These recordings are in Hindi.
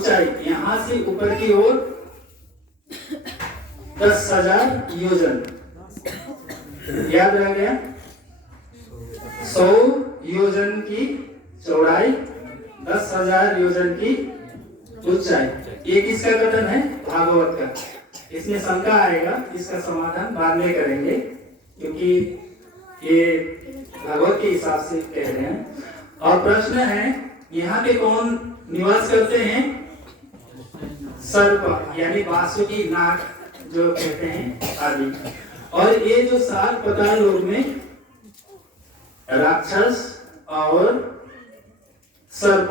ऊंचाई यहां से ऊपर की ओर 10,000 योजन। याद रह गया? 100 योजन की चौड़ाई, 10,000 योजन की ऊंचाई। ये किसका कथन है? भागवत का। इसमें शंका आएगा, इसका समाधान बाद में करेंगे क्योंकि ये भागवत के हिसाब से कह रहे हैं। और प्रश्न है, यहाँ पे कौन निवास करते हैं? सर्प यानी वासुकी, नाग जो कहते हैं आदि। और ये जो 7 पाताल लोक में राक्षस और सर्प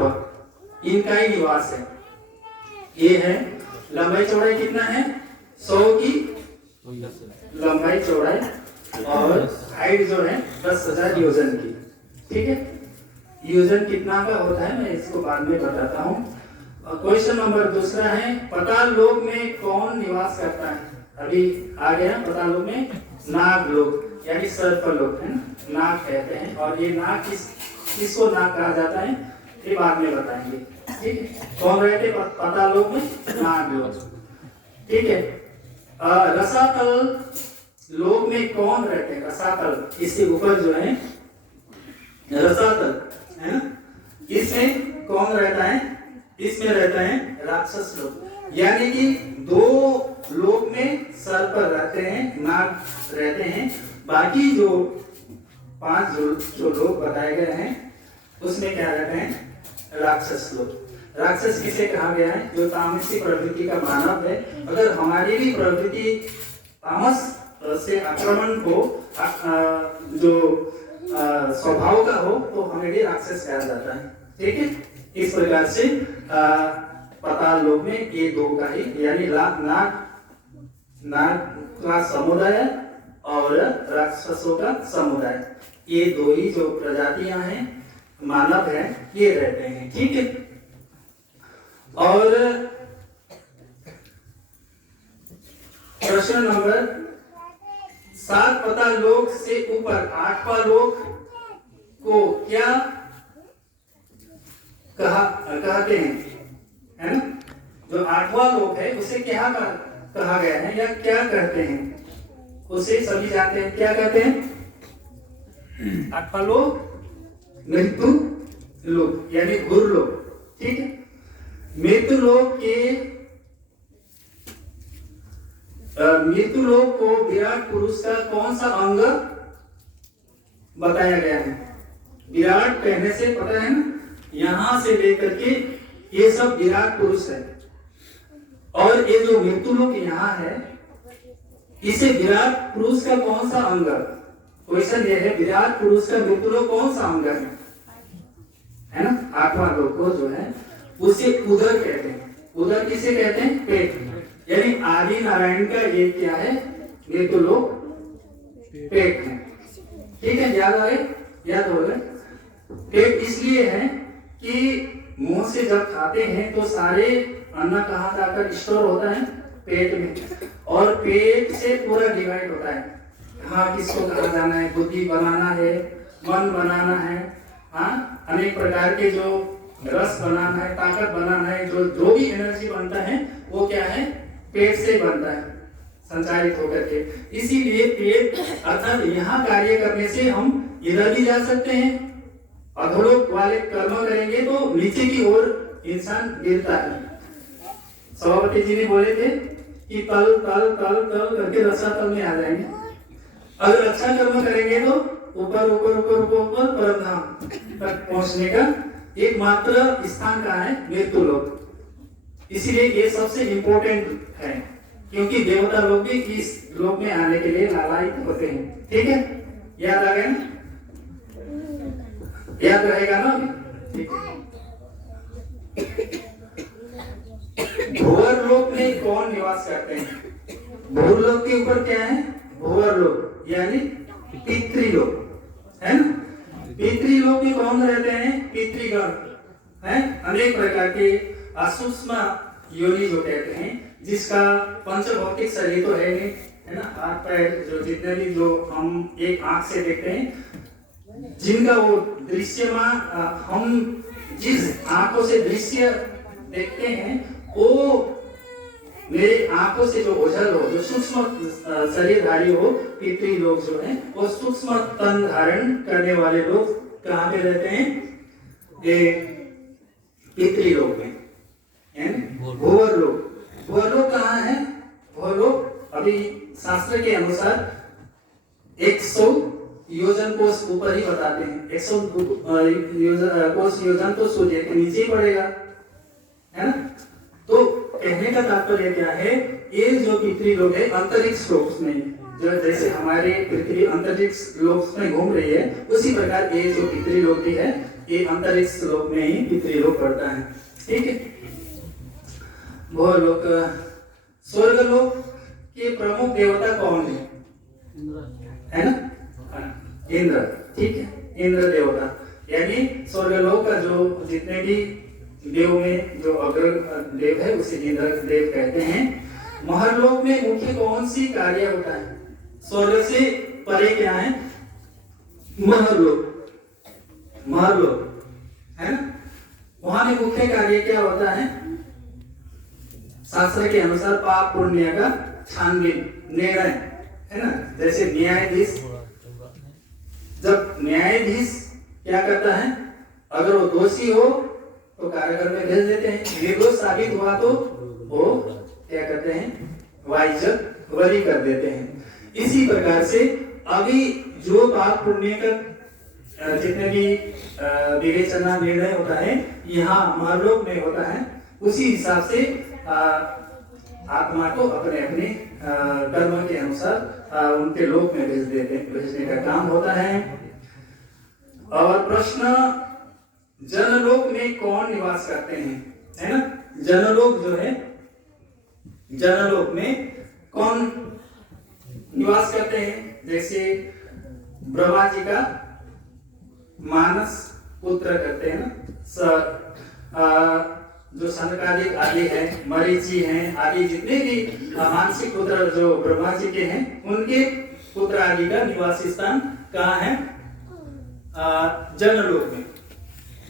इनका ही निवास है। ये है लंबाई चौड़ाई कितना है? 100 की लंबाई चौड़ाई और हाइट जो है 10,000 योजन की। ठीक है, योजन कितना का होता है मैं इसको बाद में बताता हूँ। क्वेश्चन नंबर दूसरा है, पाताल लोक में कौन निवास करता है? अभी आ गया, पाताल लोक में नाग लोक यानी सर्प लोक है ना, नाग कहते हैं। और ये नाग किसको नाग कहा जाता है ये बाद में बताएंगे। ठीक है, कौन रहते पाताल लोक में? नाग लोक। ठीक है, रसातल लोक में कौन रहते हैं? रसातल, इससे ऊपर जो है रसातल है ना, इसमें कौन रहता है? इसमें रहता है राक्षस लोग। यानी कि 2 लोक में सर्प रहते हैं, नाग रहते हैं। बाकी जो 5 जो लोग बताए गए हैं उसमें क्या रहते हैं? राक्षस लोग। राक्षस किसे कहा गया है? जो तामसी प्रवृत्ति का मानव है। अगर हमारी भी प्रवृत्ति तामस से आक्रमण हो, जो स्वभाव का हो, तो हमें भी राक्षस कहा जाता है। ठीक है, इस प्रकार से पाताल लोक में ये 2 का ही यानी नाग का समुदाय और राक्षसों का समुदाय, ये 2 ही जो प्रजातियां हैं, मानव है, ये रहते हैं। ठीक है, और प्रश्न नंबर 7 पाताल लोक से ऊपर 8वां लोक को क्या कहते हैं? है ना, जो 8वां लोक है उसे क्या कहा गया है या क्या कहते हैं? उसे सभी जानते हैं, क्या कहते हैं? 8वां लोक मृत्यु लोक यानी घोर लोक। ठीक है, मृत्यु लोक को विराट पुरुष का कौन सा अंग बताया गया है? विराट कहने से पता है ना, यहां से लेकर के ये सब विराट पुरुष है। और ये जो मृत्यु लोक यहाँ है, इसे विराट पुरुष का कौन सा अंग? क्वेश्चन ये है, विराट पुरुष का मृत्यु लोक कौन सा अंग है ना? 8वां लोक को जो है उसे उदर कहते हैं। उदर किसे कहते हैं? पेट। यानी आदि नारायण का ये क्या है? मृत्यु लोक पेट है। ठीक है, याद हो गए? पेट इसलिए है कि मुंह से जब खाते हैं तो सारे अन्न कहाँ जाकर स्टोर होता है? पेट में। और पेट से पूरा डिवाइड होता है, हाँ किसको कहाँ जाना है, बुद्धि बनाना है, मन बनाना है, हाँ अनेक प्रकार के जो रस बनाना है, ताकत बनाना है, जो भी एनर्जी बनता है वो क्या है? पेट से बनता है, संचारित होकर के। इसीलिए पेट अर्थात यहाँ कार्य करने से हम इधर भी जा सकते हैं, अधोलोक वाले कर्म करेंगे तो नीचे की ओर इंसान गिरता है। सभापति जी ने बोले थे कि तल तल तल तल करके रसातल में आ जाएंगे। अगर अच्छा कर्म करेंगे तो ऊपर ऊपर ऊपर ऊपर ऊपर परमधाम तक पहुंचने का एकमात्र स्थान कहाँ है? मृत्यु लोक। इसीलिए ये सबसे इम्पोर्टेंट है, क्योंकि देवता लोग भी इस लोक में आने के लिए लालायित होते हैं। ठीक है, याद आ गया ना? याद रहेगा ना? ठीक है। भूवर लोक में कौन निवास करते हैं? भूवर लोक के ऊपर क्या है? भूवर लोक यानी पितृलोक है ना। पितृलोक में कौन रहते हैं? पितृगण है, अनेक प्रकार के असूक्ष्म योनि जो कहते हैं, जिसका पंचभौतिक शरीर तो है नहीं, है ना, हाथ पैर जो जितने भी जो हम एक आंख से देखते हैं, जिनका वो दृश्य हम जिस आंखों से दृश्य देखते हैं वो मेरे आंखों से जो ओझल हो, जो सूक्ष्म शरीरधारी हो, पितृ लोग जो हैं वो सूक्ष्म तन धारण करने वाले लोग कहाँ पे रहते हैं? ये पितृ लोग में, भूवर लोग। भूवर लोग कहाँ है? भूवर लोग अभी शास्त्र के अनुसार 100 योजन कोस ऊपर ही बताते हैं। 100 कोस योजन तो सूर्य के नीचे ही पड़ेगा, है ना? तो कहने का तात्पर्य क्या है? ये जो पितृ लोग है अंतरिक्ष लोक में, जो जैसे हमारे पृथ्वी अंतरिक्ष लोक में घूम रही है, उसी प्रकार ये जो पितृ लोक भी है ये अंतरिक्ष लोक में ही पितृ लोक पड़ता है। ठीक है। वो लोग स्वर्ग लोक के प्रमुख देवता कौन है ना? इंद्र। ठीक है, इंद्र देवता, यानी स्वर्गलोक का जो जितने भी देव में जो अग्र देव है उसे इंद्र देव कहते हैं। महरलोक में मुख्य कौन सी कार्य होता है? स्वर्ग से परे क्या है? महरलोक, महरलोक है ना? वहां में मुख्य कार्य क्या होता है? शास्त्र के अनुसार पाप पुण्य का छानबीन, निर्णय, है ना? जैसे न्यायाधीश, जब न्यायाधीश क्या करता है? अगर वो दोषी हो तो कारागार में भेज देते हैं, निर्दोष साबित हुआ तो वो क्या करते हैं? वाइजक बरी कर देते हैं। इसी प्रकार से अभी जो पाप पुण्य का जितने भी विवेचना निर्णय होता है यहाँ महरलोक में होता है, उसी हिसाब से आत्मा को अपने अपने कर्म के अनुसार उनके लोक में भेजने का काम होता है। और प्रश्न, जनलोक में कौन निवास करते हैं? है ना? जनलोक जो है, जनलोक में कौन निवास करते हैं? जैसे ब्रह्मा जी का मानस पुत्र करते हैं ना, जो सनकादिक आदि है, मरीचि हैं आदि, जितने भी मानसिक पुत्र जो ब्रह्मा जी के हैं उनके पुत्र आदि का निवास स्थान कहाँ है? जनलोक में।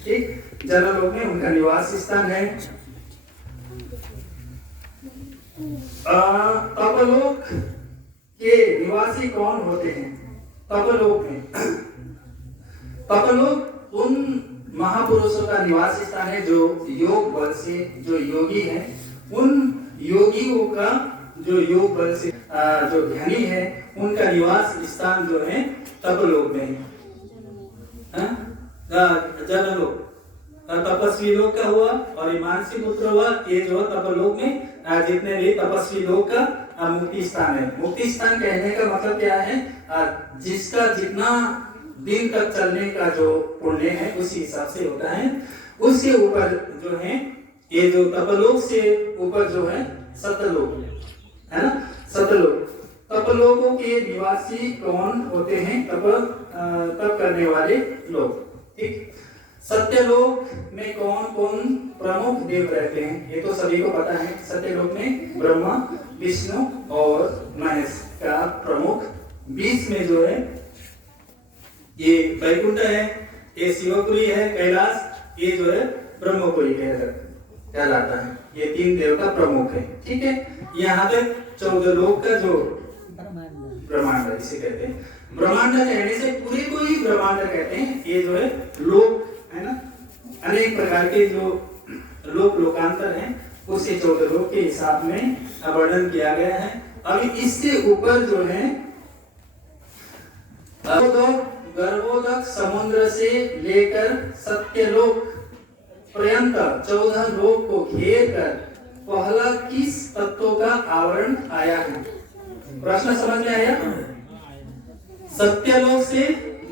ठीक, जनलोक में उनका निवास स्थान है। तपलोक के निवासी कौन होते हैं? तपलोक में, तपलोक उन महापुरुषों का निवास स्थान है जो योग बल से, जो योगी हैं, उन योगियों का जो योग बल से जो ध्यानी है उनका निवास स्थान जो है तपलोक में है। जनलोक तपस्वी लोग का हुआ और ये मानसिक पुत्र हुआ, ये जो तपलोक में जितने भी तपस्वी लोग का मुक्ति स्थान है। मुक्ति स्थान कहने का मतलब क्या है? जिसका जितना दिन तक चलने का जो पुण्य है उसी हिसाब से होता है। उसके ऊपर जो है ये जो तपलोक से ऊपर जो है सतलोक है ना, सतलोक। तपलोकों के निवासी कौन होते हैं? तप करने वाले लोग। ठीक, सत्यलोक में कौन कौन प्रमुख देव रहते हैं? ये तो सभी को पता है। सत्यलोक में ब्रह्मा, विष्णु और महेश का प्रमुख। बीच में जो है ये वैकुंठ है, ये शिवपुरी है, कैलाश, ये जो है ब्रह्मपुरी कहलाता है। ये तीन देवता प्रमुख है। ठीक है, यहाँ पे 14 लोक का जो ब्रह्मांड इसे कहते हैं। ब्रह्मांड कहने से पूरे को ही ब्रह्मांड कहते हैं। ये जो है लोक है ना, अनेक प्रकार के जो लोकांतर हैं उसे 14 लोक के हिसाब में वर्णन किया गया है। अभी इससे ऊपर जो है गर्भोदक समुद्र से लेकर सत्यलोक पर्यंत 14 लोक को घेर कर पहला किस तत्व का आवरण आया है? प्रश्न समझ में आया? सत्यलोक से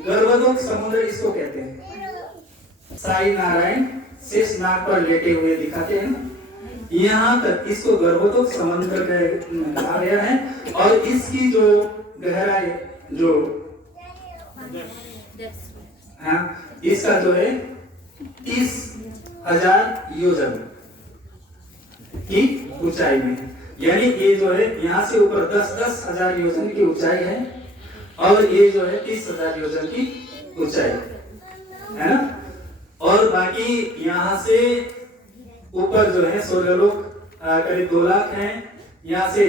गर्भोदक समुद्र इसको कहते हैं। साई नारायण शेष नाग पर लेटे हुए दिखाते हैं ना, यहाँ तक इसको गर्भोदक समुद्र कहा गया है। और इसकी जो गहराई जो हाँ, इसका जो है 30,000 योजन की ऊंचाई में, यानी ये जो है यहाँ से ऊपर 10,000 योजन की ऊंचाई है और ये जो है 30,000 योजन की ऊंचाई है ना। और बाकी यहाँ से ऊपर जो है सूर्यलोक करीब 2 लाख है, यहाँ से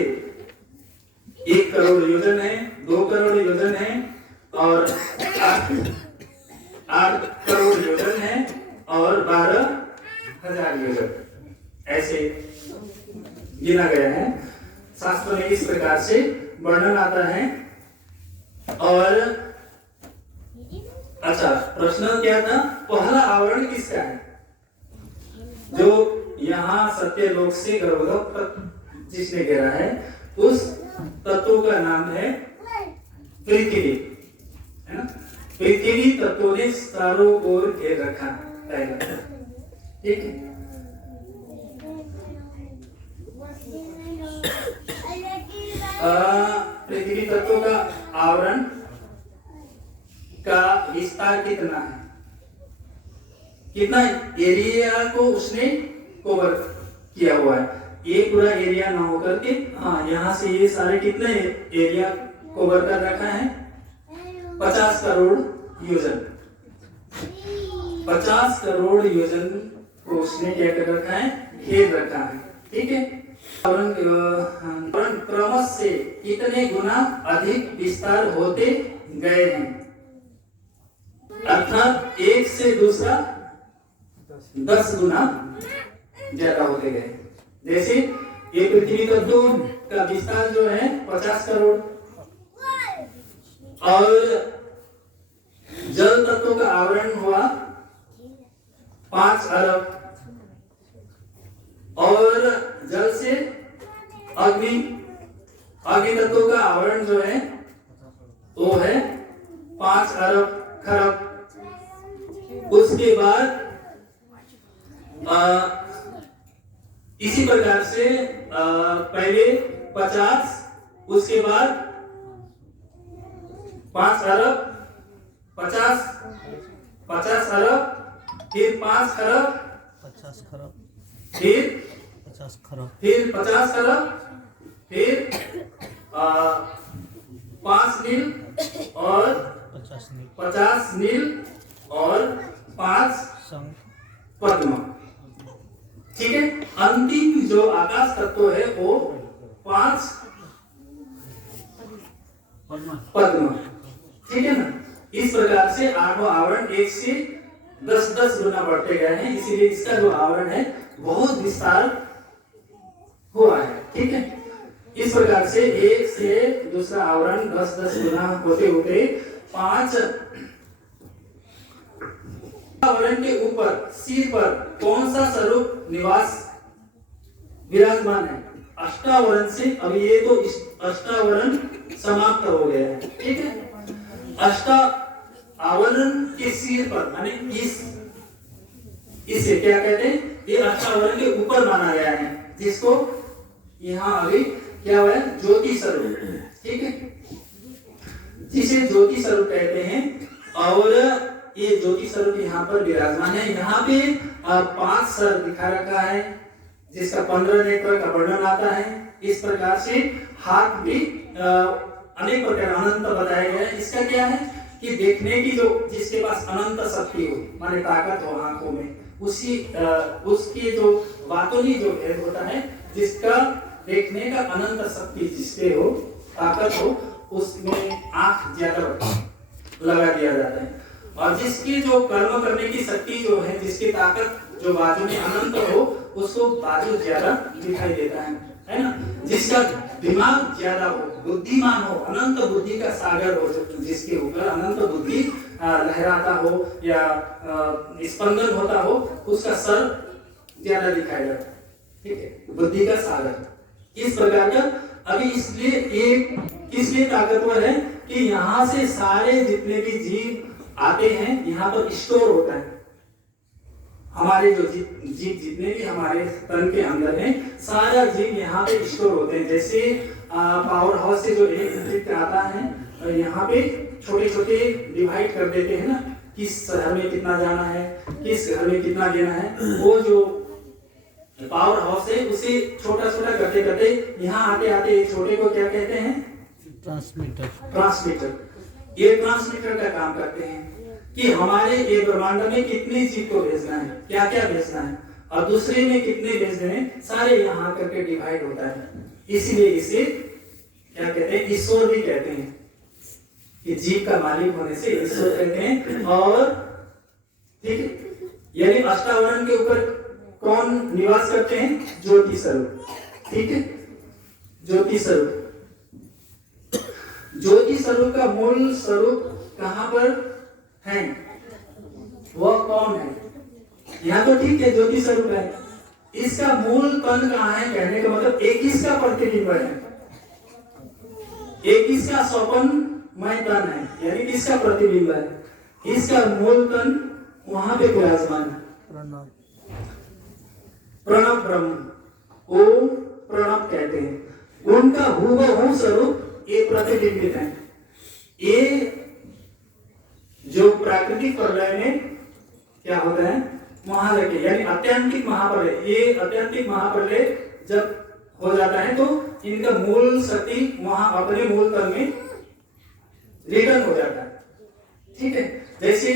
1 करोड़ योजन है, 2 करोड़ योजन है और 8 करोड़ योजन है और 12,000 योजन, ऐसे गिना गया है। शास्त्र में इस प्रकार से वर्णन आता है। और अच्छा, प्रश्न क्या था, पहला आवरण किसका है? जो यहाँ सत्यलोक से गर्भलोक तक जिसने घेरा है, उस तत्व का नाम है पृथ्वी, है ना। पृथ्वी तत्व ने चारों ओर घेर रखा, ठीक है। पृथ्वी तत्व का आवरण का विस्तार कितना है, कितना एरिया को उसने कवर किया हुआ है। ये पूरा एरिया ना होकर के, हाँ, यहाँ से ये सारे कितने एरिया कवर कर रखा है? 50 करोड़ योजन, 50 करोड़ योजन को उसने क्या कर रखा है? घेर रखा है, ठीक है। क्रम से कितने गुना अधिक विस्तार होते गए हैं, अर्थात एक से दूसरा 10 गुना ज्यादा होते गए। जैसे ये पृथ्वी तत्व का विस्तार जो है 50 करोड़ और जल तत्व का आवरण हुआ 5 अरब और जल से अग्नि तत्व का आवरण जो है वो है 5 अरब खरब। उसके बाद इसी प्रकार से पहले 50, उसके बाद 5 अरब, 50 अरब, फिर 5 खरब, 50 खरब, फिर 50 खरब, फिर 50 खरब, फिर 5 नील और 50 नील और 5 पद्म, ठीक है। अंतिम जो आकाश तत्व है वो 5 पद्म, ठीक है ना। इस प्रकार से 8 आवरण 1 से 10 गुना बढ़ते गए हैं, इसीलिए इसका जो आवरण है बहुत विस्तार हुआ है, ठीक है। इस प्रकार से एक से दूसरा आवरण 10 गुना होते होते 5 आवरण के ऊपर सिर पर कौन सा स्वरूप निवास विराजमान है? अष्टावरण से अभी ये तो अष्टावरण समाप्त हो गया है, ठीक है। अष्टावरण के सिर पर माने इसे क्या कहते हैं? ये अष्टावरण के ऊपर माना गया है, जिसको यहाँ अभी क्या हुआ है? ज्योति स्वरूप, ठीक है, जिसे ज्योति स्वरूप कहते हैं। और ये ज्योति स्वरूप यहाँ पर विराजमान है। यहाँ पे 5 सर दिखा रखा है, जिसका 15 नेत्र का वर्णन आता है। इस प्रकार से हाथ भी अनेक प्रकार अनंत बताया गया है। इसका क्या है कि देखने की जो जिसके पास अनंत शक्ति हो, माने ताकत हो आंखों में, उसकी जो वातुनी जो भेद होता है, जिसका देखने का अनंत शक्ति जिसके हो, ताकत हो, उसमें आंख ज्यादा लगा दिया जाता है। और जिसकी जो कर्म करने की शक्ति जो है, जिसकी ताकत जो बाजू में अनंत हो, उसको बाजू ज्यादा दिखाई देता है ना। जिसका दिमाग ज्यादा हो, बुद्धिमान हो, अनंत बुद्धि का सागर हो, जिसके ऊपर अनंत बुद्धि लहराता हो या स्पंदन होता हो, उसका सर ज्यादा दिखाई देता है, ठीक है, बुद्धि का सागर। इस प्रकार का अभी इसलिए ताकतवर है कि यहाँ से सारे जितने भी जीव आते हैं, यहाँ पर स्टोर होता है। हमारे जो जीव जितने भी हमारे तन के अंदर हैं, सारा जीव यहाँ पे स्टोर होते हैं। जैसे पावर हाउस से जो इलेक्ट्रिक आता है, यहाँ पे छोटे छोटे डिवाइड कर देते हैं ना, किस घर में कितना जाना है, किस घर में कितना देना है। वो जो पावर हाउस है, उसे छोटा छोटा करते करते यहाँ आते आते छोटे को क्या कहते हैं? ट्रांसमीटर। ये ट्रांसमीटर का काम करते हैं कि हमारे ये ब्रह्मांड में कितनी चीज को भेजना है, क्या क्या भेजना है। और दूसरे में कितने भेजने हैं, सारे यहाँ करके डिवाइड होता है। इसलिए इसे क्या कहते हैं, ईश्वर भी कहते हैं कि जीव का मालिक होने से ईश्वर कहते हैं। और ठीक है, यानी अष्टावरण के ऊपर कौन निवास करते हैं, ज्योति स्वरूप। ठीक है, ज्योति स्वरूप। ज्योति स्वरूप का मूल स्वरूप कहां पर है, वह कौन है, यहाँ तो ठीक है ज्योति स्वरूप है, इसका मूल तन कहाँ है, कहने का मतलब एक इसका प्रतिबिंब है, एक इसका स्वपनमय तन है, यानी किसका प्रतिबिंब है, इसका मूल तन वहां पे विराजमान है। प्रणव ब्रह्म, ओम प्रणव कहते हैं, उनका हूबहू स्वरूप ये प्रतिबिंबित है। ये जो प्राकृतिक प्रलय में क्या होता है, महालक्ष्मी यानी अत्यंतिक महाप्रलय, ये अत्यंतिक महाप्रलय जब हो जाता है तो इनका मूल शक्ति वहां अपने मूल तल में रिटर्न हो जाता है। ठीक है, जैसे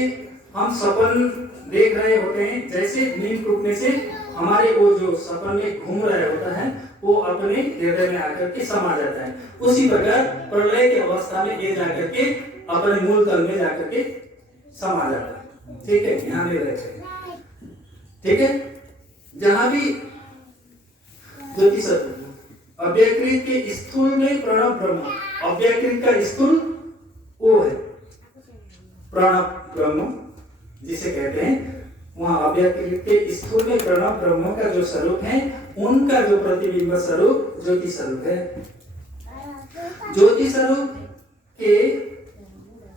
हम सपन देख रहे होते हैं, जैसे नींद टूटने से हमारे वो जो सपन में घूम रहा होता है वो अपने हृदय में आकर के समा जाता है, उसी प्रकार प्रलय की अवस्था में ये जाकर के अपने मूल तल में जाकर के समा जाता है। ठीक है, ध्यान में रखें। ठीक है, जहां भी ज्योति स्वरूप अव्यकृत के स्थूल में प्रणव ब्रह्म, अव्यकृत का स्थूल वो है प्रणव ब्रह्म जिसे कहते हैं, वहां अव्यकृत के स्थूल में प्रणव ब्रह्म का जो स्वरूप है, उनका जो प्रतिबिंब स्वरूप ज्योति स्वरूप है। ज्योति स्वरूप के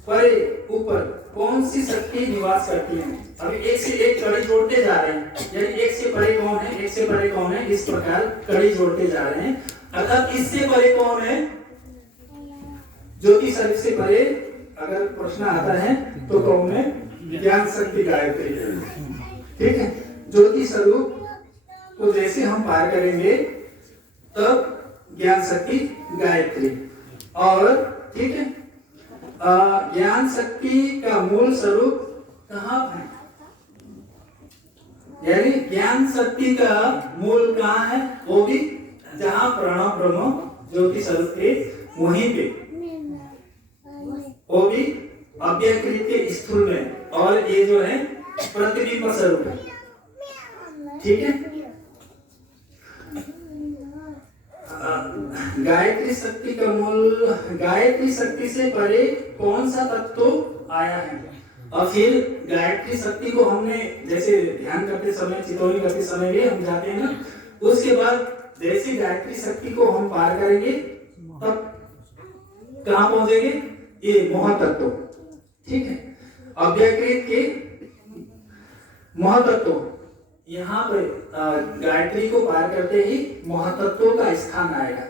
परे ऊपर कौन सी शक्ति निवास करती है, अभी एक से एक कड़ी जोड़ते जा रहे हैं, यानी एक से परे कौन है, एक से परे कौन है, इस प्रकार कड़ी जोड़ते जा रहे हैं। अर्थात इससे परे कौन है, ज्योति स्वरूप से परे अगर प्रश्न आता है तो कौन है, ज्ञान शक्ति गायत्री। ठीक है, ज्योति स्वरूप को जैसे हम पार करेंगे तब ज्ञान शक्ति गायत्री। और ठीक है, ज्ञान शक्ति का मूल स्वरूप कहाँ है, यानी ज्ञान शक्ति का मूल कहाँ है, वो भी जहाँ प्रणव ब्रह्म ज्योति स्वरूप के वहीं पे, वो भी अव्यकृत के स्थूल में, और ये जो है प्रतिबिंब स्वरूप है। ठीक है, गायत्री शक्ति का मूल, गायत्री शक्ति से परे कौन सा तत्व आया है। और फिर गायत्री शक्ति को हमने जैसे ध्यान करते समय, चितौनी करते समय भी हम जाते हैं ना, उसके बाद जैसे गायत्री शक्ति को हम पार करेंगे तब कहाँ पहुंचेंगे, ये महातत्व। ठीक है, अव्यकृत के महातत्व, यहाँ पर गायत्री को पार करते ही महातत्व का स्थान आएगा।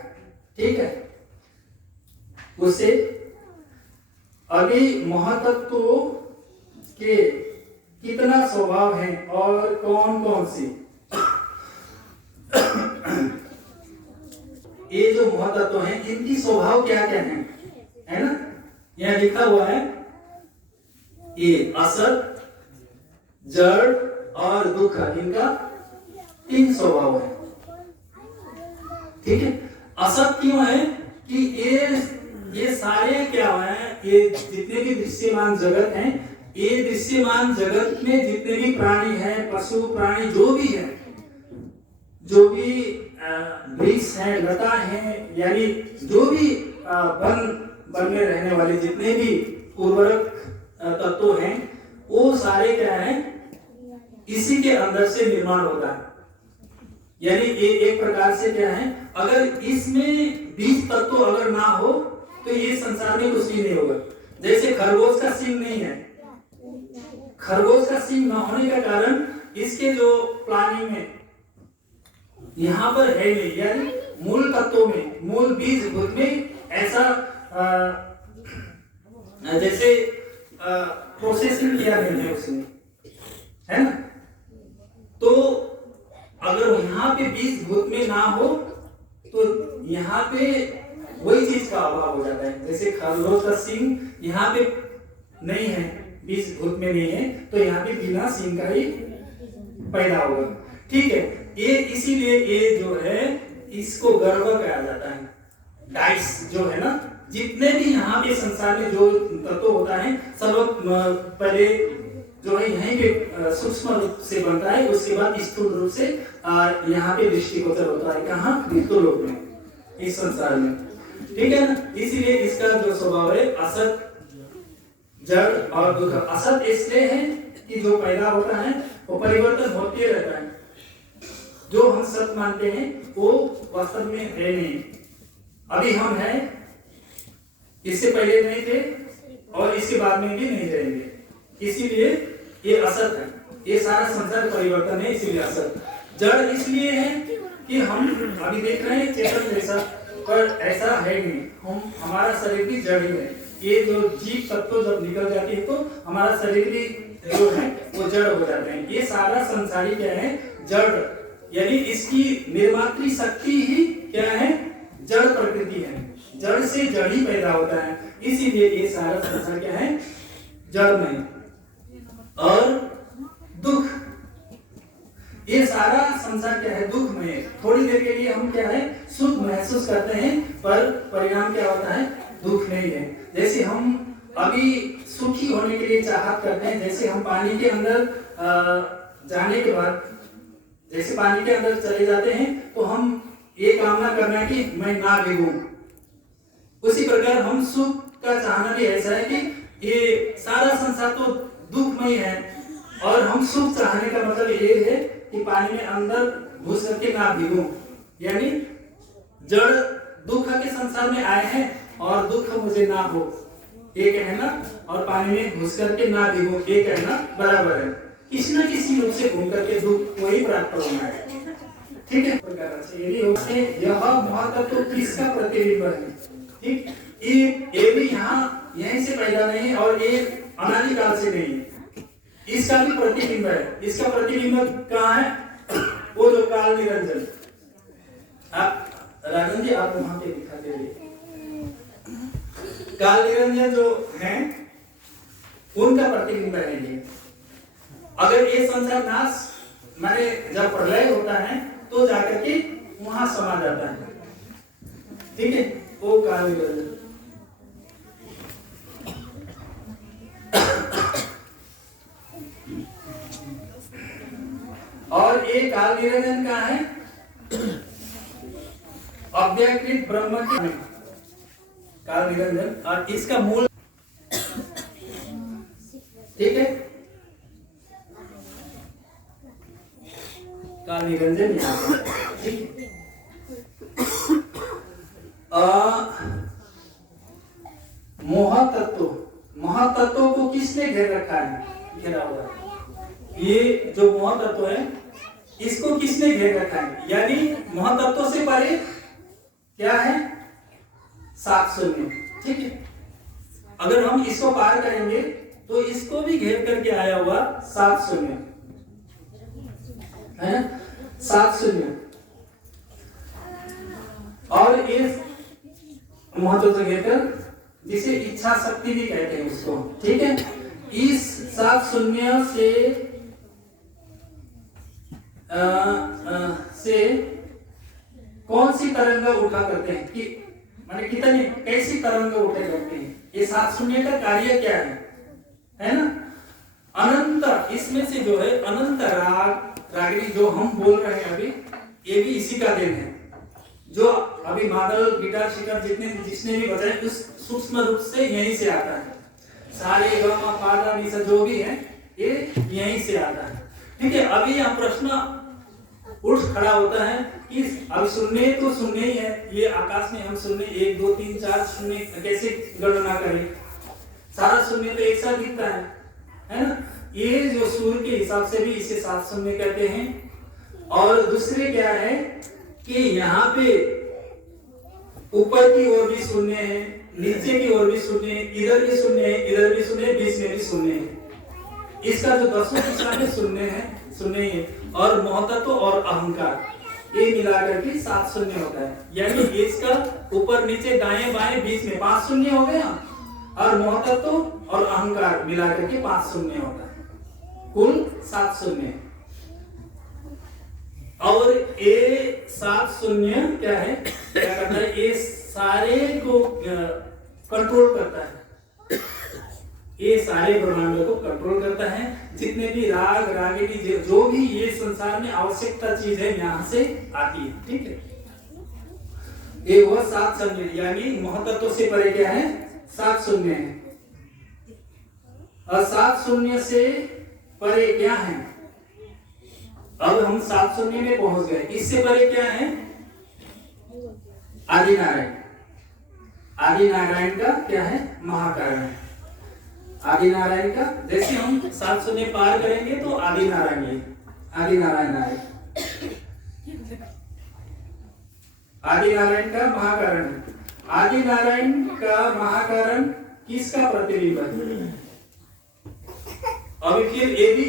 ठीक है, उससे अभी महातत्व के कितना स्वभाव है और कौन कौन सी, ये जो महातत्व हैं इनकी स्वभाव क्या क्या है ना, यहाँ लिखा हुआ है, ये असत, जड़ और दुख, इनका 3 स्वभाव है। ठीक है, असत क्यों है कि ये सारे क्या है, ये जितने भी दृश्यमान जगत हैं, ये दृश्यमान जगत में जितने भी प्राणी हैं, पशु प्राणी जो भी है, जो भी वृक्ष है, लता है, यानी जो भी वन में रहने वाले जितने भी उर्वरक तत्व हैं, वो सारे क्या है, इसी के अंदर से निर्माण होता है। यानी ये एक प्रकार से क्या है, अगर इसमें बीज तत्व अगर ना हो तो ये संसार में कुछ भी नहीं होगा। जैसे खरगोश का सींग नहीं है, खरगोश का सींग ना होने का कारण इसके जो प्लानिंग में यहाँ पर है नहीं, यानी मूल तत्वों में, मूल बीज भूत में ऐसा जैसे प्रोसेसिंग किया नहीं है उसने, है ना। तो अगर यहाँ पे बीज भूत में ना हो तो यहाँ पे वही चीज का अभाव हो जाता है। जैसे खरगोश का सींग यहाँ पे नहीं है, बीज भूत में नहीं है, तो यहाँ पे बिना सींग का ही पैदा होगा। ठीक है, ये इसीलिए ये जो है इसको गर्भ कहा जाता है। डाइस जो है ना, जितने भी यहाँ पे संसार में जो तत्व होता है सब पहले जो है यहीं पे सूक्ष्म रूप से बनता है, उसके बाद स्थूल रूप से यहाँ पे दृष्टिगोचर होता है। कहाँ? मृत्युलोक में, इस संसार में, ठीक है ना। इसीलिए इसका जो स्वभाव है असत, जड़ और दुख। असत इसलिए है कि जो पैदा होता है वो परिवर्तन होते रहता है। जो हम सत मानते हैं वो वास्तव में है नहीं। अभी हम हैं, इससे पहले नहीं थे और इसके बाद में भी नहीं रहेंगे। इसीलिए ये असत है, ये सारा संसार परिवर्तन है, इसीलिए असत। जड़ इसलिए है कि हम अभी देख रहे हैं चेतन जैसा, पर ऐसा है नहीं। हम, हमारा शरीर भी जड़ ही है। ये जो जीव तत्व जब निकल जाती है तो हमारा शरीर भी जो है वो जड़ हो जाते हैं। ये सारा संसारी क्या है? जड़, यानी इसकी निर्मात्री शक्ति ही क्या है? जड़ प्रकृति है। जड़ से जड़ ही पैदा होता है, इसीलिए ये सारा संसार क्या है? जड़ में। और दुख, ये सारा संसार क्या है? दुख में। थोड़ी देर के लिए हम क्या है? सुख महसूस करते हैं, पर परिणाम क्या होता है? दुख नहीं है। जैसे हम अभी सुखी होने के लिए चाहत करते हैं, जैसे हम पानी के अंदर जाने के बाद, जैसे पानी के अंदर चले जाते हैं तो हम ये कामना करना है कि मैं ना भीगूं। उसी प्रकार हम सुख का चाहना भी ऐसा है कि ये सारा संसार तो दुखमय है, और हम सुख चाहने का मतलब ये है कि पानी में अंदर घुस करके ना भीगूं। यानी जड़ दुख के संसार में आए हैं और दुख मुझे ना हो, ये कहना, और पानी में घुस करके ना भीगूं, ये कहना बराबर है। किसी न किसी रूप से घूम करके दुख वही प्राप्त होना है, ठीक है। यह महातत्व किसका प्रतिबिंब है? ठीक, ये भी यहाँ यहीं से पैदा नहीं है और ये अनादिकाल से नहीं है। इसका भी प्रतिबिंब है। इसका प्रतिबिंब कहाँ है? वो जो काल निरंजन। आप राजन जी, आप वहां पे दिखाते रहिए। काल निरंजन जो हैं उनका प्रतिबिंब है ये। अगर ये संसार नाश माने जब प्रलय होता है तो जाकर के वहां समा जाता है, ठीक है, वो काल निरंजन। और ये काल निरंजन का है अव्यकृत ब्रह्म के काल निरंजन, और इसका मूल, ठीक है, काल निरंजन यहाँ पर, ठीक है। महातत्व को किसने घेर रखा है? घेरा हुआ है। ये जो महातत्व है इसको किसने घेर रखा है? यानी महातत्व से परे क्या है? सात शून्य, ठीक है। अगर हम इसको पार करेंगे तो इसको भी घेर करके आया हुआ सात शून्य है, सात शून्य। और इस महत्व से घेरकर, जिसे इच्छा शक्ति भी कहते हैं उसको, ठीक है। इस सात शून्य से कौन सी तरंग उठा करते हैं कि माने कितनी कैसी तरंग उठे करते हैं? ये सात शून्य का कार्य क्या है ना? अनंत, इसमें से जो है अनंत रागिनी जो हम बोल रहे हैं अभी, ये भी इसी का देन है। जो अभी मादल, गिटार, शिकार जिसने भी बजाए उस सूक्ष्म रूप से यहीं से आता है। सारे गामा पादा निसा जो भी है ये यहीं से आता है, ठीक है। अभी यहाँ प्रश्न उठ खड़ा होता है कि अब शून्य तो शून्य ही है, ये आकाश में हम शून्य 1 2 3 4 शून्य कैसे गणना करें? सारा शून्य तो एक साथ दिखता है ना। ये जो सूर्य के हिसाब से भी इसे सात शून्य कहते हैं। और दूसरे क्या है कि यहाँ पे ऊपर की ओर भी शून्य है, नीचे की ओर भी शून्य है, इधर भी शून्य है, इधर भी शून्य है, बीच में भी शून्य है। इसका जो 10वां दिशा में शून्य है, शून्य ही है। और महतत्व और अहंकार ये मिलाकर के सात शून्य होता है। यानी इसका ऊपर नीचे दाएं बाएं बीच में 5 शून्य हो गया, और महतत्व और अहंकार मिलाकर के 5 शून्य होता है, कुल 7 शून्य। और ये 7 शून्य क्या है, क्या करता है, ये सारे को कंट्रोल करता है, ये सारे ब्रह्मांडों को कंट्रोल करता है। जितने भी राग रागिनी जो भी ये संसार में आवश्यकता चीज है यहाँ से आती है, ठीक है। ये वह 7 शून्य यानी महतत्व से परे क्या है, 7 शून्य है। और 7 शून्य से परे क्या है, अब हम 7 शून्य में पहुंच गए। इससे परे क्या है, आदि नारायण। आदि नारायण का क्या है, महाकारण है। आदि नारायण का जैसे हम 7 शून्य पार करेंगे तो आदि नारायण है, आदि नारायण आए। आदि नारायण का महाकारण है। आदि नारायण का महाकारण किसका प्रतिबिंब है। अभी फिर ये भी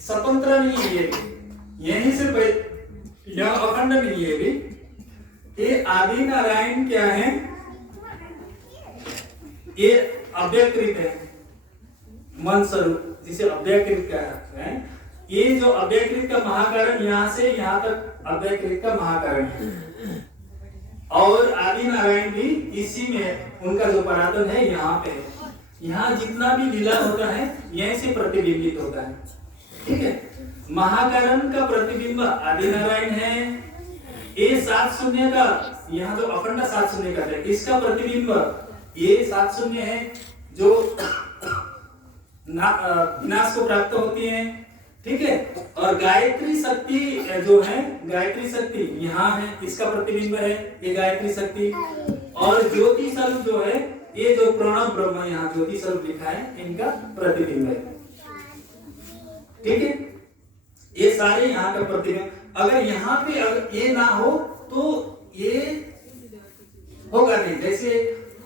स्वतंत्र नहीं है, यहीं से यह अखंड नहीं है भी। ये आदि नारायण क्या है, ये अव्यकृत है, मन स्वरूप जिसे अव्यकृत कहते हैं। ये जो अव्यकृत का महाकारण यहाँ से यहाँ तक अव्यकृत का महाकारण है। और आदि नारायण भी इसी में, उनका जो परातन है यहाँ पे है। यहाँ जितना भी लीला होता है यहीं से प्रतिबिंबित होता है, ठीक है। महाकारण का प्रतिबिंब आदि नारायण है। ये 7 शून्य का, यहाँ जो अखंड 7 शून्य का है, इसका प्रतिबिंब ये 7 शून्य है जो विनाश को प्राप्त होती है, ठीक है। और गायत्री शक्ति जो है, गायत्री शक्ति यहाँ है, इसका प्रतिबिंब है ये गायत्री शक्ति। और ज्योति स्वरूप जो है, ये जो प्रणव ब्रह्म यहाँ ज्योति स्वरूप लिखा है, इनका प्रतिबिंब है, ठीक है। ये सारे यहाँ का प्रतिबिंब। अगर यहाँ पे अगर ये ना हो तो ये होगा नहीं। जैसे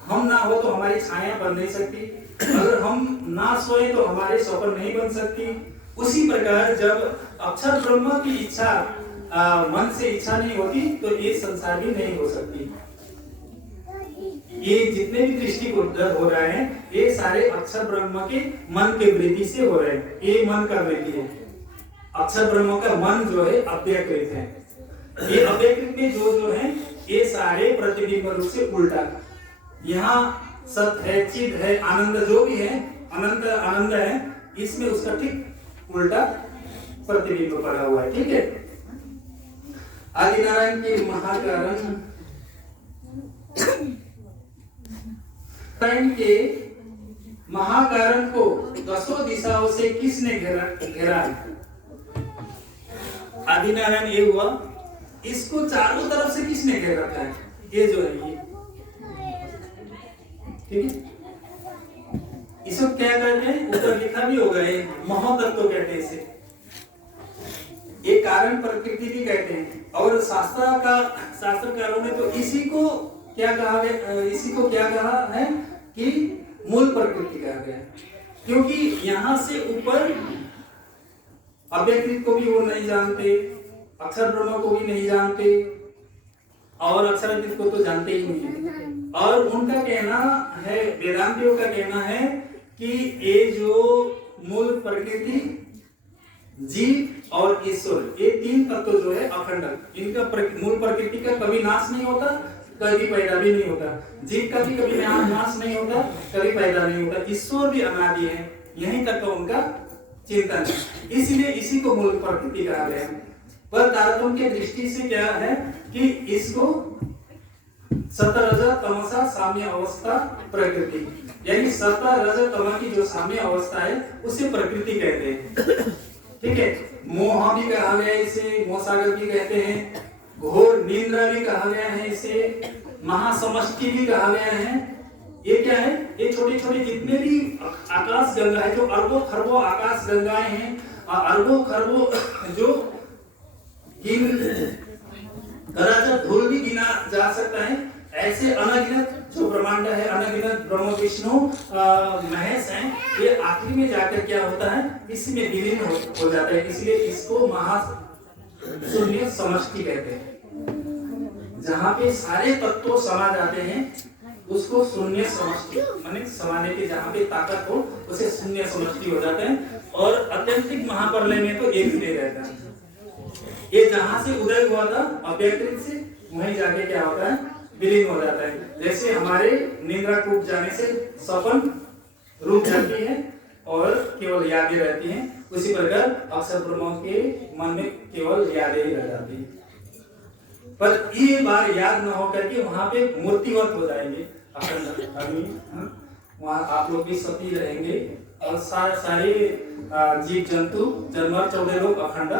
हम ना हो तो हमारी छाया बन नहीं सकती, अगर हम ना सोए तो हमारे स्वप्न नहीं बन सकती। उसी प्रकार जब अक्षर ब्रह्म की इच्छा मन से इच्छा नहीं होती तो ये संसार भी नहीं हो सकती। ये जितने भी दृष्टि हो रहे हैं ये सारे अक्षर ब्रह्म के मन के वृत्ति से हो रहे हैं। ये मन का वृत्ति है। अक्षर ब्रह्म का मन जो है अव्यकृत है। ये अव्यकृत में जो है ये सारे प्रतिबिंब रूप से उल्टा। यहाँ सत है, चिद है, आनंद जो भी है, अनंत आनंद है, इसमें उसका ठीक उल्टा प्रतिबिंब पड़ा हुआ है, ठीक है। आदि नारायण के महाकारण के महाकारण को 10 दिशाओं से किसने घेरा है। आदि नारायण ये हुआ, इसको चारों तरफ से किसने घेर रखा है, ये जो है ये, ठीक है। इसको क्या कहते हैं, ऊपर लिखा भी होगा, ये महतत्व कहते हैं इसे। ये कारण प्रकृति भी कहते हैं। और शास्त्रकारों ने तो इसी को क्या कहा है, इसी को क्या कहा है कि मूल प्रकृति कहा गया है। क्योंकि यहाँ से ऊपर अव्यकृत को भी वो नहीं जानते, अक्षर ब्रह्म को भी नहीं जानते, और अक्षरातीत को तो जानते ही नहीं। और उनका कहना है, वेदांतियों का कहना है कि ये जो मूल प्रकृति, जीव और ईश्वर, ये 3 तत्व जो है अखंड, इनका मूल प्रकृति का कभी नाश नहीं होता, कभी पैदा भी नहीं होता। जीव का भी कभी नाश नहीं होता, कभी पैदा नहीं होता। ईश्वर भी अनादि है, यहीं तक तो उनका चिंतन है। इसलिए इसी को मूल प्रकृति कहा गया। पर तारतम्य की दृष्टि से क्या है कि इसको सतरज तमसा साम्य अवस्था प्रकृति, यानी सत रज तम की जो साम्य अवस्था है उसे प्रकृति कहते हैं, ठीक है। मोह भी कहा गया है इसे, मोहसागर भी कहते हैं, घोर निद्रा भी कहा गया है इसे, महासमष्टि भी कहा गया है। ये क्या है, ये छोटी छोटी जितने भी आकाश गंगा है, जो अरबों खरबों आकाश गंगाएं हैं, अरबों खरबों जो धूल भी गिना जा सकता है, ऐसे अनगिनत जो ब्रह्मांड है, अनगिनत ब्रह्म विष्णु महेश हैं, ये आखिरी में जाकर क्या होता है, इसमें विलीन हो जाता है। इसलिए इसको महाशून्य समष्टि कहते हैं। जहाँ पे सारे तत्व समा जाते हैं उसको शून्य समष्टि, माने समाने की जहाँ पे ताकत हो उसे शून्य समष्टि हो जाता है। और अत्यंतिक महाप्रलय में तो एक ही नहीं रहता है। ये जहां से उदय हुआ था अव्यकृत से, वहीं जाके क्या होता है, विलीन हो जाता है। जैसे हमारे निद्रा टूट जाने से सपन रुक जाती है और केवल यादें रहती हैं, उसी प्रकार अक्षर ब्रह्म के मन में केवल यादें ही रह जाती हैं। पर ये बार याद न होकर के वहां पे मूर्तिवत हो जाएंगे अखंड अग्नि, वहां आप लोग भी सती रहेंगे और सारे जीव जंतु जनवर 14 लोग अखंड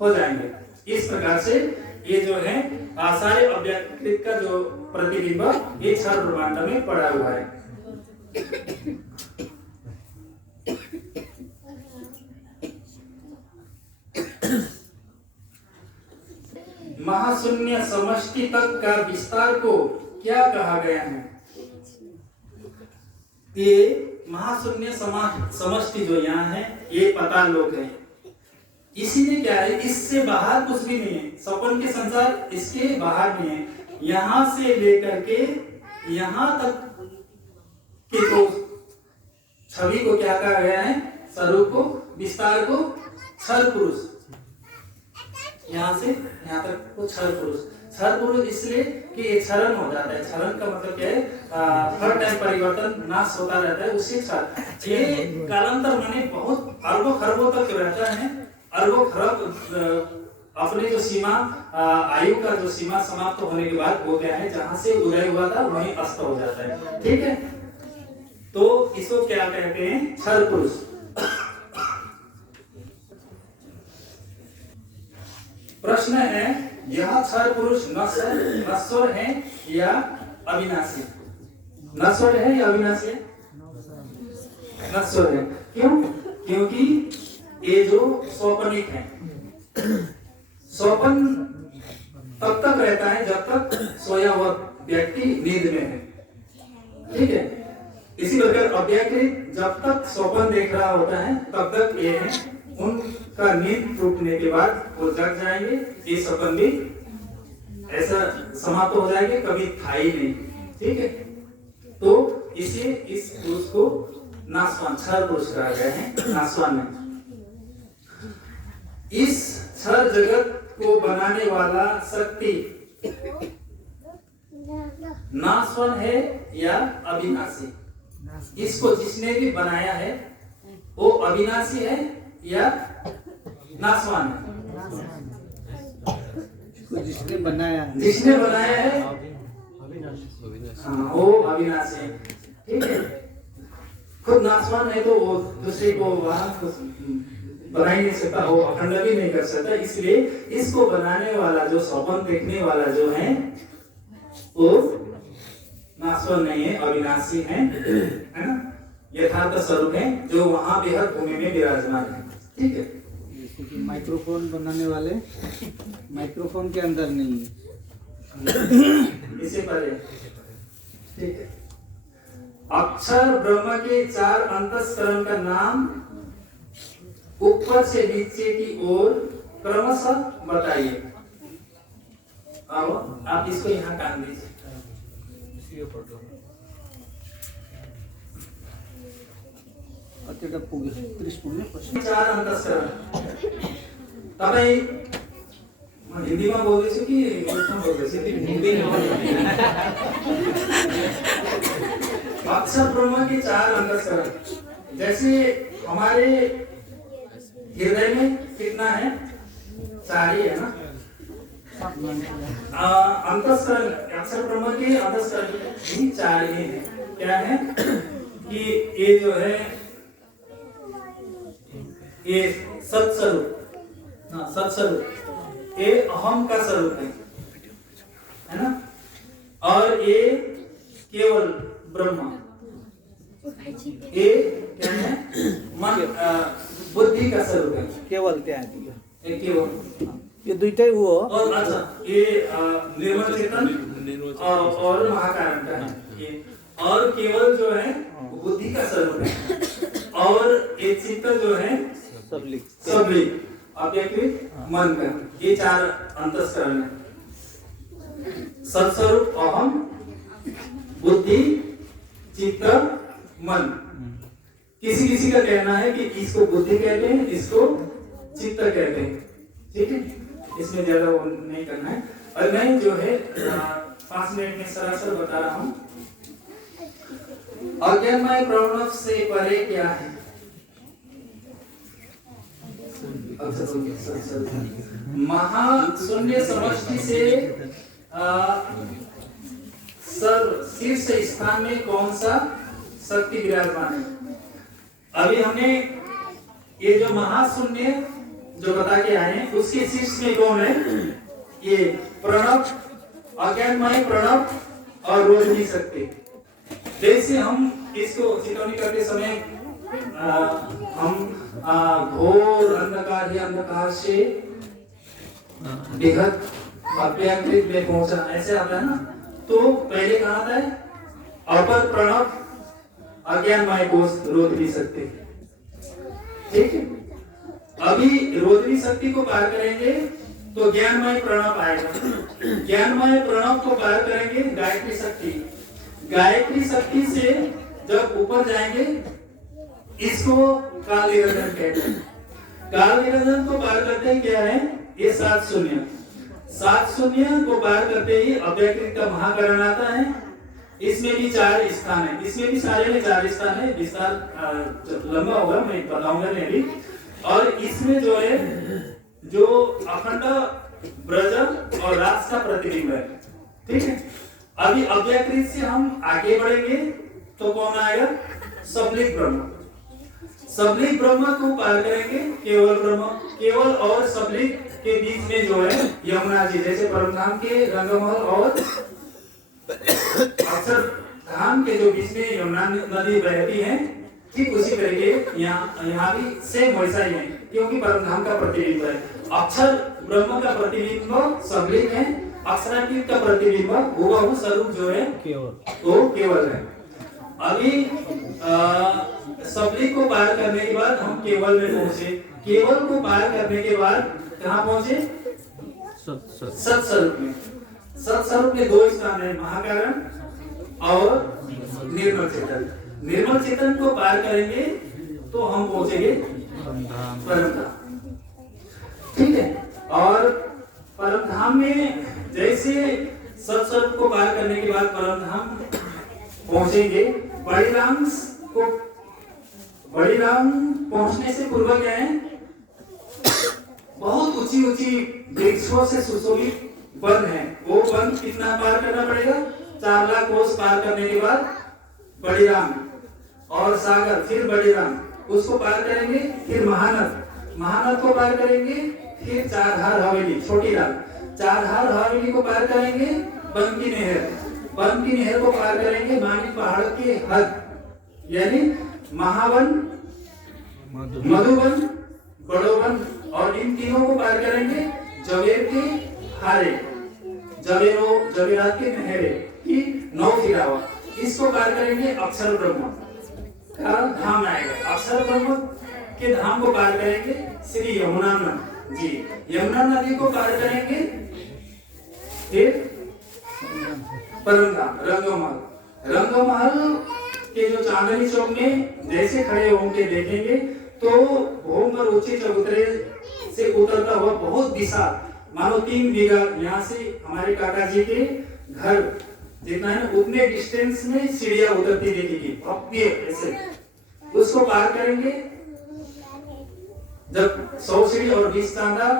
हो जाएंगे। इस प्रकार से ये जो है सारे अव्यकृत का जो प्रतिबिंब ये क्षर ब्रह्मांड में पड़ा हुआ है। महाशून्य समष्टि तक का विस्तार को क्या कहा गया है? ये महाशून्य समष्टि जो यहाँ है ये पाताल लोक है। इसीलिए क्या है, इससे बाहर कुछ भी नहीं है, सपन के संसार इसके बाहर नहीं है। यहाँ से लेकर के यहाँ तक के तो छवि को क्या कहा गया है, स्वरूप को, विस्तार को क्षर पुरुष, यहाँ से यहाँ तक को क्षर पुरुष। क्षर पुरुष इसलिए कि ये क्षरण हो जाता है। क्षरण का मतलब क्या है, हर टाइम परिवर्तन नाश होता रहता है, उसी क्षर। ये कालांतर माने बहुत अरबों खरबों तक रहता है। अरबों खरब अपने जो सीमा आयु का जो सीमा समाप्त होने के बाद वो क्या है, जहां से उदय हुआ था वहीं अस्त हो जाता है। ठीक है, तो इसको क्या कहते हैं, क्षर पुरुष। प्रश्न है, यह क्षर पुरुष नश्वर है या अविनाशी? नश्वर है या अविनाशी है? नश्वर है। क्यों? क्योंकि ये जो स्वप्निक है, स्वप्न तब तक रहता है जब तक सोया हुआ व्यक्ति नींद में है। ठीक है, इसी प्रकार अव्यकृत जब तक स्वप्न देख रहा होता है तब तक ये है, उनका नींद टूटने के बाद वो जग जाएंगे, ये स्वप्न भी ऐसा समाप्त हो जाएंगे, कभी था ही नहीं। ठीक है, तो इसे इस पुरुष को नासवान, क्षर पुरुष कहा गया है। नासवान में इस क्षर जगत को बनाने वाला शक्ति नासवान है या अविनाशी? इसको जिसने भी बनाया है वो अविनाशी है या नासवान है? जिसने बनाया है वो अविनाशी है। ठीक है, खुद नासवान है तो वो दूसरे को वहां बना ही नहीं सकता, वो अखंड भी नहीं कर सकता। इसलिए इसको बनाने वाला जो स्वप्न देखने वाला जो है वो नासवान नहीं है, अविनाशी है ना, यथार्थ स्वरूप है जो वहां बेहद भूमि में विराजमान है। ठीक है, माइक्रोफोन बनाने वाले माइक्रोफोन के अंदर नहीं है, इसे पहले। ठीक है, अक्षर ब्रह्म के 4 अंतःकरण का नाम ऊपर से नीचे की ओर क्रमशः बताइए। अब आप इसको यहाँ कान दीजिए। 4 अंतःकरण तपाईँ हिंदी में बोल रहे कि इंग्लिश में बोल रहे? हिंदी में। अक्षर ब्रह्म के 4 अंतःकरण, जैसे हमारे हृदय में कितना है, 4 ही है ना। अंतःकरण, अक्षर ब्रह्म के अंतःकरण भी 4 ही है। क्या है कि ये जो है ये सत्स्वरूप, सत्स्वरूप ये अहम का स्वरूप है ना, और ये केवल ब्रह्म, ये क्या है, मन बुद्धि का स्वरूप है, केवल केवल ये दुईटै हो। और अच्छा ये निर्मल चेतन और महाकारण का है ये, और केवल जो है बुद्धि का स्वरूप है, और ये चित्त जो है सबलिंग अव्यकृत मन का। ये 4 अंतःकरण है, सत्स्वरूप, अहम, बुद्धि, चित्त, मन। किसी किसी का कहना है कि इसको बुद्धि कहते हैं, इसको चित्त कहते हैं। ठीक है, इसमें ज्यादा वो नहीं करना है। और मैं जो है 5 मिनट में सरासर बता रहा हूँ। अज्ञानमय प्रणव से परे क्या है? महाशून्य समष्टि से शीर्ष स्थान में कौन सा शक्ति विराजमान है? अभी हमने ये जो महाशून्य जो बता के आए हैं उसके शीर्ष में कौन है? ये प्रणव, अज्ञानमय प्रणव और रोहिणी शक्ति। जैसे हम इसको चितौनी करते समय हम घोर अंधकार ही अंधकार से विगत अव्याकृत में पहुंचा, ऐसे आता है ना। तो पहले कहा था अपर प्रणव अज्ञानमय कोश रोहिणी शक्ति, ठीक है। अभी रोहिणी शक्ति को पार करेंगे तो ज्ञानमय प्रणव आएगा। ज्ञानमय प्रणव को पार करेंगे गायत्री शक्ति। गायत्री शक्ति से जब ऊपर जाएंगे इसको काल निरंजन कहते हैं। काल निरंजन को पार करते ही क्या है? ये 7 शून्य। 7 शून्य को पार करते ही अव्यकृत का महाकरण आता है। इसमें भी 4 स्थान है, इसमें भी सारे में 4 स्थान है। विस्तार लंबा होगा, मैं बताऊंगा नहीं अभी। और इसमें जो है जो अखंड ब्रज और रास का प्रतिबिंब है, ठीक है। अभी अव्यकृत से हम आगे बढ़ेंगे तो कौन आएगा? सबलिक ब्रह्म। सबलिक ब्रह्म को पार करेंगे केवल ब्रह्म। केवल और सबलिक के बीच में जो है यमुना जी, जैसे परमधाम के रंगमहल और अक्षरधाम के जो बीच में यमुना नदी बहती है, ठीक उसी तरीके यहाँ भी सेम वैसा ही है, क्योंकि परमधाम का प्रतिबिंब है। अक्षर ब्रह्म का प्रतिबिंब सबलिक है, अक्षरातीत का प्रतिबिंब हुबहू स्वरूप जो है वो केवल है। अभी सबलिक को पार करने के बाद हम केवल में पहुंचे। केवल को पार करने के बाद कहाँ पहुंचे? सत्स्वरूप में। सत्स्वरूप में 2 स्थान है, महाकारण और निर्मल चेतन। निर्मल चेतन को पार करेंगे तो हम पहुंचेंगे परमधाम, ठीक है। और परमधाम में जैसे सत्स्वरूप को पार करने के बाद परमधाम पहुंचेंगे। बड़ीराम पहुंचने से पूर्व क्या है? बहुत ऊंची ऊंची वृक्षों से सुशोभित वन है। वो वन कितना पार करना पड़ेगा? 4 लाख कोस पार करने के बाद बड़ीराम और सागर, फिर बड़ीराम, उसको पार करेंगे। फिर महानद को पार करेंगे। फिर 4 धार हवेली, छोटी राम, 4 धार हवेली को पार करेंगे। बंकी नहर को पार करेंगे। मानिक पहाड़ के हद यानी महावन, मधुवन, बड़ोवन, और इन तीनों को पार करेंगे। जवेर के हारे, जवेरात के नहरे की 9 फिरावा, इसको पार करेंगे। अक्षर ब्रह्म का धाम आएगा। अक्षर ब्रह्म के धाम को पार करेंगे श्री यमुना जी। यमुना नदी को पार करेंगे। फिर परमधाम रंगमहल के जो चांदनी चौक में जैसे खड़े होंगे देखेंगे तो भूमर ऊंचे चबूतरे से उतरता हुआ बहुत विशाल, मानो 3 बीघा यहाँ से हमारे काका जी के घर जितना है उतने डिस्टेंस में सीढ़ियां उतरती दिखेगी, भव्य ऐसे। उसको पार करेंगे। जब 100 सीढ़ी और 20 तांगा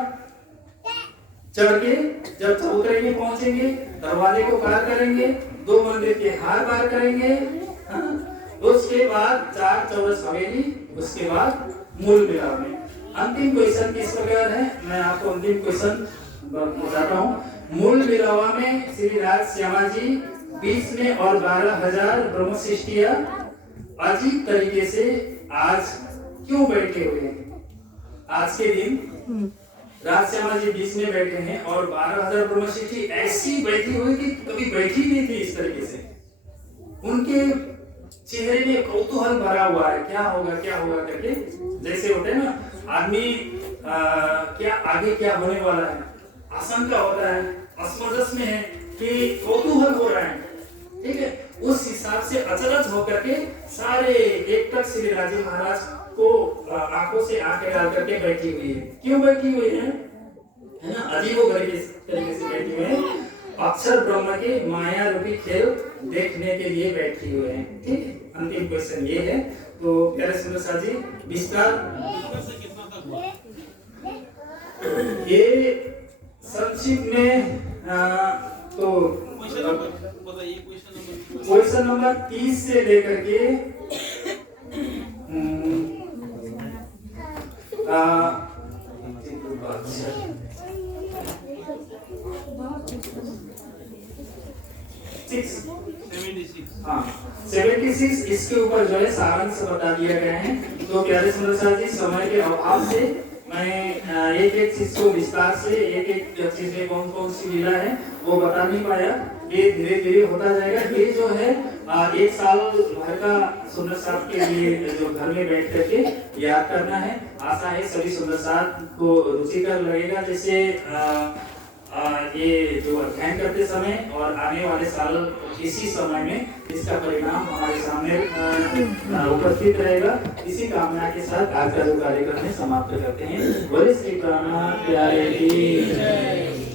चढ़ के जब चबूतरे में पहुंचेंगे, दरवाजे को पार करेंगे, 2 मंदिर के हार पार करेंगे। उसके बाद 4 चौरस हवेली, उसके बाद मूल विराम में। अंतिम क्वेश्चन किस प्रकार है, मैं आपको अंतिम क्वेश्चन बताता हूँ। मूल विरावा में श्री राज श्यामा जी 20 में और 12,000 ब्रह्म सृष्टियां अजीब तरीके से आज क्यों बैठे हुए हैं? आज के दिन राज श्यामा जी 20 में बैठे हैं और 12,000 ब्रह्म सृष्टि ऐसी बैठी हुई कि कभी बैठी नहीं थी इस तरीके से। उनके चेहरे में कौतूहल भरा हुआ है, क्या होगा करके। जैसे होते हैं ना आदमी क्या आगे क्या होने वाला है, आशंका होता है, असमंजस में है कि कौतूहल हो रहा है, ठीक है। उस हिसाब से अचरज होकर के सारे एक तक श्री राजे महाराज को आंखों से आंखें डाल करके बैठी हुई है। क्यों बैठी हुई है? है ना, अजीबो गरीब तरीके से बैठे हुए हैं, अक्षर ब्रह्म के माया रूपी खेल देखने के लिए बैठे हुए हैं। ठीक है, अंतिम क्वेश्चन ये है। तो प्यारे सुंदर साथ जी विस्तार, ये संक्षिप्त में तो क्वेश्चन नंबर 30 से लेकर के 76 इसके ऊपर जो है सारांश बता दिया गया है। तो प्यारे सुंदर साथ जी समय के अभाव से मैं एक एक चीज को विस्तार से एक एक चीज में कौन कौन सी लीला है वो बता नहीं पाया। ये धीरे धीरे होता जाएगा। ये जो है एक साल भर का सुंदर साथ के लिए जो घर में बैठ करके याद करना है। आशा है सभी सुंदर साथ को रुचिकर लगेगा। जैसे ये जो अध्ययन करते समय और आने वाले साल इसी समय में इसका परिणाम हमारे सामने उपस्थित रहेगा। इसी कामना के साथ आज का जो कार्यक्रम है समाप्त करते हैं। बोले श्री प्राणनाथ प्यारे की जय।